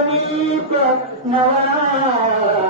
حبيبك نواه